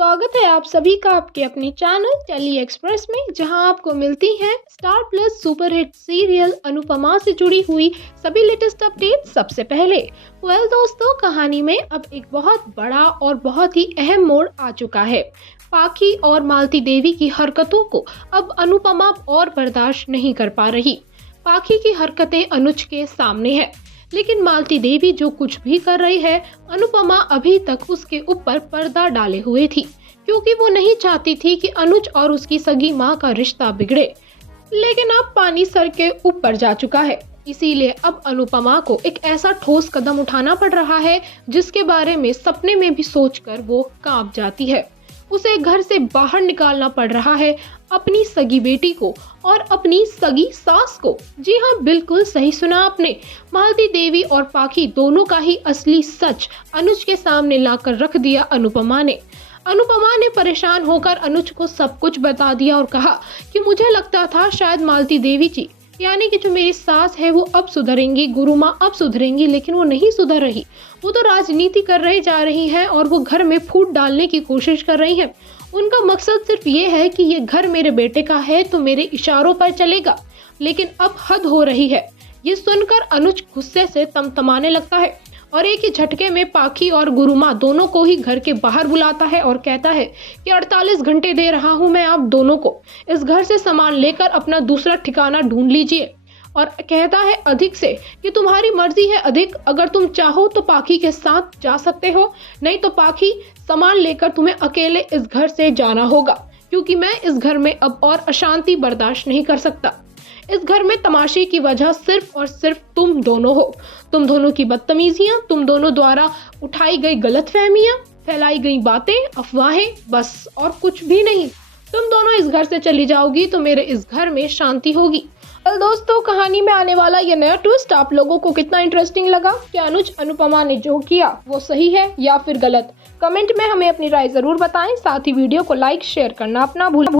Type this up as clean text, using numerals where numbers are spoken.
स्वागत है आप सभी का आपके अपने चैनल टेली एक्सप्रेस में, जहां आपको मिलती है star plus superhit serial Anupama से जुड़ी हुई सभी लेटेस्ट अपडेट सबसे पहले। दोस्तों, कहानी में अब एक बहुत बड़ा और बहुत ही अहम मोड़ आ चुका है। पाखी और मालती देवी की हरकतों को अब अनुपमा और बर्दाश्त नहीं कर पा रही। पाखी की हरकतें अनुज के सामने है, लेकिन मालती देवी जो कुछ भी कर रही है, अनुपमा अभी तक उसके ऊपर पर्दा डाले हुए थी, क्योंकि वो नहीं चाहती थी कि अनुज और उसकी सगी माँ का रिश्ता बिगड़े। लेकिन अब पानी सर के ऊपर जा चुका है, इसीलिए अब अनुपमा को एक ऐसा ठोस कदम उठाना पड़ रहा है जिसके बारे में सपने में भी सोचकर वो कांप जाती है। उसे घर से बाहर निकालना पड़ रहा है, अपनी सगी बेटी को और अपनी सगी सास को। जी हाँ, बिल्कुल सही सुना आपने। मालती देवी और पाखी दोनों का ही असली सच अनुज के सामने लाकर रख दिया अनुपमा ने। अनुपमा ने परेशान होकर अनुज को सब कुछ बता दिया और कहा कि मुझे लगता था शायद मालती देवी जी, यानी कि जो मेरी सास है, वो अब सुधरेंगी, गुरु माँ अब सुधरेंगी, लेकिन वो नहीं सुधर रही। वो तो राजनीति कर रही जा रही है और वो घर में फूट डालने की कोशिश कर रही है। उनका मकसद सिर्फ ये है कि ये घर मेरे बेटे का है तो मेरे इशारों पर चलेगा, लेकिन अब हद हो रही है। ये सुनकर अनुज गुस्से से तमतमाने लगता है और एक ही झटके में पाखी और गुरुमा दोनों को ही घर के बाहर बुलाता है और कहता है कि 48 घंटे दे रहा हूं मैं आप दोनों को, इस घर से सामान लेकर अपना दूसरा ठिकाना ढूंढ लीजिए। और कहता है अधिक से कि तुम्हारी मर्जी है अधिक, अगर तुम चाहो तो पाखी के साथ जा सकते हो, नहीं तो पाखी सामान लेकर तुम्हें अकेले इस घर से जाना होगा, क्योंकि मैं इस घर में अब और अशांति बर्दाश्त नहीं कर सकता। इस घर में तमाशे की वजह सिर्फ और सिर्फ तुम दोनों हो। तुम दोनों की बदतमीजियां, तुम दोनों द्वारा उठाई गई गलतफहमियां, फैलाई गई बातें, अफवाहें, बस और कुछ भी नहीं। तुम दोनों इस घर से चली जाओगी तो मेरे इस घर में शांति होगी। दोस्तों, कहानी में आने वाला ये नया ट्विस्ट आप लोगों को कितना इंटरेस्टिंग लगा? क्या अनुज अनुपमा ने जो किया वो सही है या फिर गलत? कमेंट में हमें अपनी राय जरूर बताएं। साथ ही वीडियो को लाइक शेयर करना अपना भूलें।